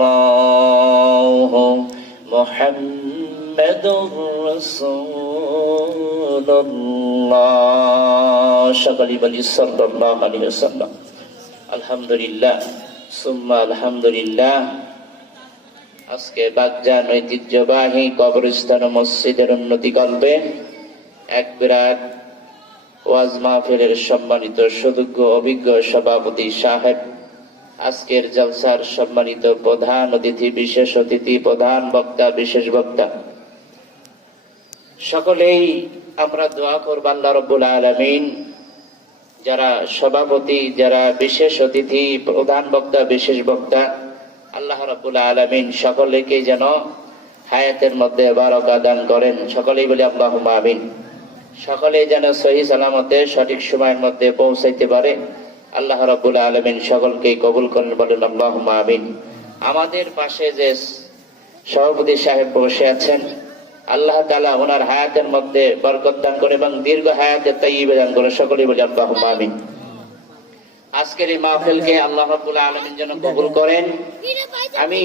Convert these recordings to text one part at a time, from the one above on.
ইল্লাল্লাহ মুহাম্মাদুর রাসূলুল্লাহ। সকলে বলি সাল্লাল্লাহু আলাইহি ওয়াসাল্লাম। আলহামদুলিল্লাহ সুম্মা আলহামদুলিল্লাহ। আজকে বাগজান ঐতিহ্যবাহী কবরস্থান মসজিদের উন্নতি কল্পে এক বিরাট ওয়াজ মাহফিলের সম্মানিত সুযোগ্য অভিজ্ঞ সভাপতি সাহেব, আজকের জলসার সম্মানিত প্রধান অতিথি, বিশেষ অতিথি, প্রধান বক্তা, বিশেষ বক্তা, সকলেই আমরা দোয়া করব আল্লাহ রাব্বুল আলামিন যারা সভাপতি, যারা বিশেষ অতিথি, প্রধান বক্তা, বিশেষ বক্তা, আল্লাহ রাব্বুল আলামিন সকলকে যেন হায়াতের মধ্যে বারাকা দান করেন। সকলেই বলি আল্লাহুম্মা আমিন। সকলেই যেন সহি সালামতে সঠিক সময়ের মধ্যে পৌঁছাইতে পারে, আল্লাহ রাব্বুল আলামিন সকলকেই কবুল করেন, বলেন আল্লাহুম্মা আমিন। আমাদের পাশে যে সভাপতি সাহেব বসে আছেন, আল্লাহ তাআলা ওনার হায়াতের মধ্যে বরকত দান করে এবং দীর্ঘ হায়াতে তাইয়্যিবা দান করে, সকলেই বলি আল্লাহুম্মা আমিন। আজকের এই মাহফিলকে আল্লাহ রাব্বুল আলামিন যেন কবুল করেন। আমি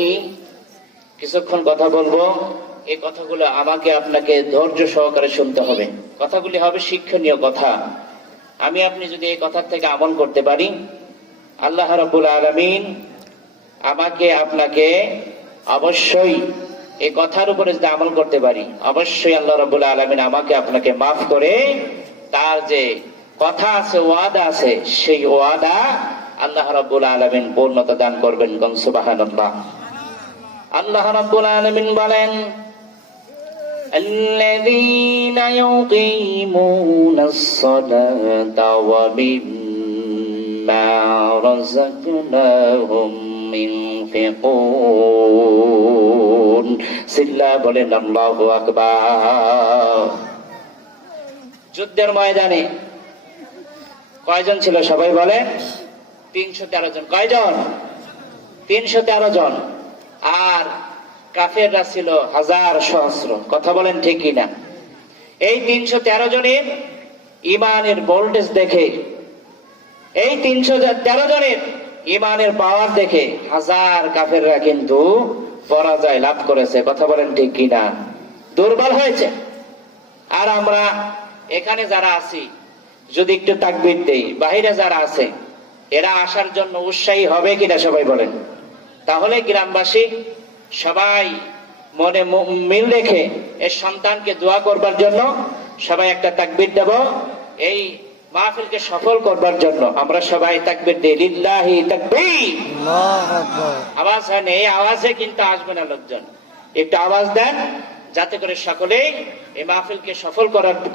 কিছুক্ষণ কথা বলবো, এই কথাগুলো আমাকে আপনাকে ধৈর্য সহকারে শুনতে হবে। কথাগুলি হবে শিক্ষণীয় কথা। আমি আপনি যদি এই কথার থেকে আমল করতে পারি, আল্লাহ রাব্বুল আলামিন আমাকে আপনাকে অবশ্যই এই কথার উপরে যদি আমল করতে পারি, অবশ্যই আল্লাহ রাব্বুল আলামিন আমাকে আপনাকে মাফ করে তার যে কথা আছে, ওয়াদা আছে, সেই ওয়াদা আল্লাহ রাব্বুল আলামিন পূর্ণতা দান করবেন। সুবহানাল্লাহ। আল্লাহ রাব্বুল আলামিন বলেন, الذين يقيمون الصلاة ومما رزقناهم ينفقون। সিল্লা বলেন আল্লাহু আকবার। যুদ্ধের ময়দানে কয়জন ছিল সবাই বলে? 313 জন। কয়জন? 313 জন। আর কাফেররা ছিল হাজার সহস্র। কথা বলেন ঠিক কিনা? এই 313 জনের ইমানের ভোল্টেজ দেখে, এই 313 জনের ইমানের পাওয়ার দেখে হাজার কাফেররা কিন্তু পরাজয় লাভ করেছে। কথা বলেন ঠিক কিনা? দুর্বল হয়েছে। আর আমরা এখানে যারা আছি যদি একটু তাকবীর দেই, বাহিরে যারা আছে এরা আসার জন্য উৎসাহী হবে কিনা সবাই বলেন? তাহলে গ্রামবাসী সবাই মনে মিল রেখে এই সন্তানকে দোয়া করবার জন্য সবাই একটা তাকবীর দেব। এই মাহফিলকে সফল করবার জন্য আমরা সবাই তাকবীর দিই। লিল্লাহি তাকবীর। আল্লাহু আকবার। আওয়াজ হয় না, এই আওয়াজে কিন্তু আসবে না লোকজন। একটু আওয়াজ দেন যাতে করে সকলেই এই মাহফিলকে সফল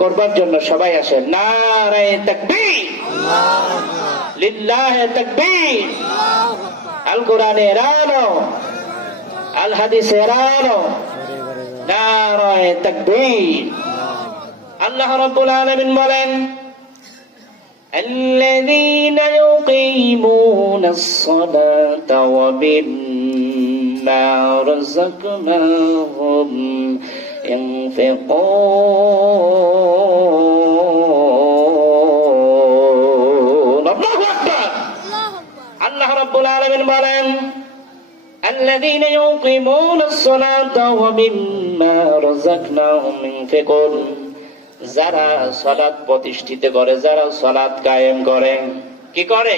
করবার জন্য সবাই আসে। নারে তাকবীর। আল্লাহু আকবার। লিল্লাহি তাকবীর। আল্লাহু আকবার। আল কোরআনের আলো, আল হাদিসের আলো, নারে তাকবীর। আল্লাহ রাব্বুল আলামিন বলেন, الذين يقيمون الصلاة ومما رزقناهم ينفقون। الله أكبر. আল্লাহ রাব্বুল আলামিন বলেন, الذين يقيمون الصلاة ومما رزقناهم ينفقون। যারা সালাত প্রতিষ্ঠিত করে, যারা সালাত কায়েম করে, কি করে?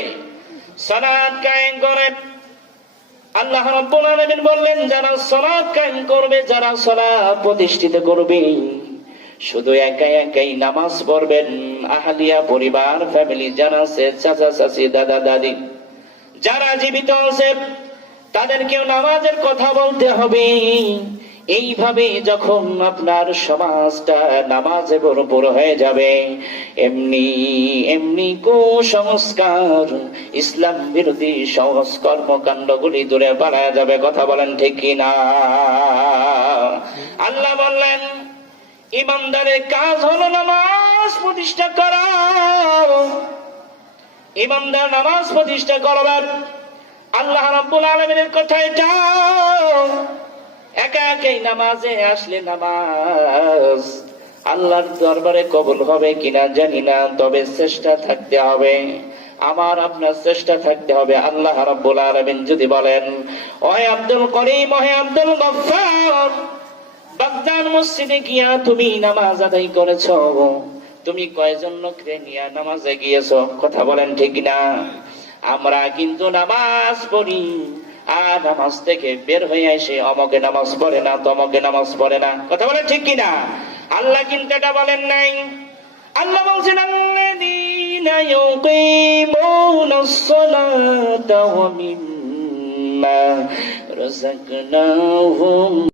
সালাত কায়েম করে। আল্লাহ রাব্বুল আলামিন বললেন, যারা সালাত কায়েম করবে, যারা সালাত প্রতিষ্ঠিত করবে, শুধু একাই একাই নামাজ পড়বেন, আহলিয়া পরিবার, ফ্যামিলি যারা আছে, চাচা চাচি, দাদা দাদি যারা জীবিত আছে তাদেরকেও নামাজের কথা বলতে হবে। এইভাবে যখন আপনার সমাজটা নামাজে ভরপুর হয়ে যাবে, এমনি এমনি কুসংস্কার, ইসলাম বিরোধী সহজ কর্মকাণ্ডগুলি দূরে পালা যাবে। কথা বলেন ঠিক কিনা? আল্লাহ বললেন, ইমানদারের কাজ হলো নামাজ প্রতিষ্ঠা করা। ইমানদার নামাজ প্রতিষ্ঠা করবেন। আল্লাহ রাব্বুল আলামিনের কথায় যাও। একা একাই নামাজে আসলে নামাজ আল্লাহর দরবারে কবুল হবে কিনা জানি না, তবে চেষ্টা থাকতে হবে। আমার আপনার চেষ্টা থাকতে হবে। আল্লাহ রাব্বুল আলামিন যদি বলেন, ওহে আব্দুল করিম, ওহে আব্দুল গফফার, বাগদান মসজিদে গিয়া তুমি নামাজ আদায় করেছো, তুমি কয়জন লোককে নিয়ে নামাজে গিয়েছো? কথা বলেন ঠিক না? আমরা কিন্তু নামাজ পড়ি, আর নামাজ থেকে বের হয়ে এসে অমকে নামাজ পড়ে না, তমকে নামাজ পড়ে না। কথা বলেন ঠিক কিনা? আল্লাহ কিন্তু এটা বলেন নাই। আল্লাহ বলছেন, আল্লাযীনা ইউকিমুনাস সালাতা ওয়া মিম্মা রাযাকনাহুম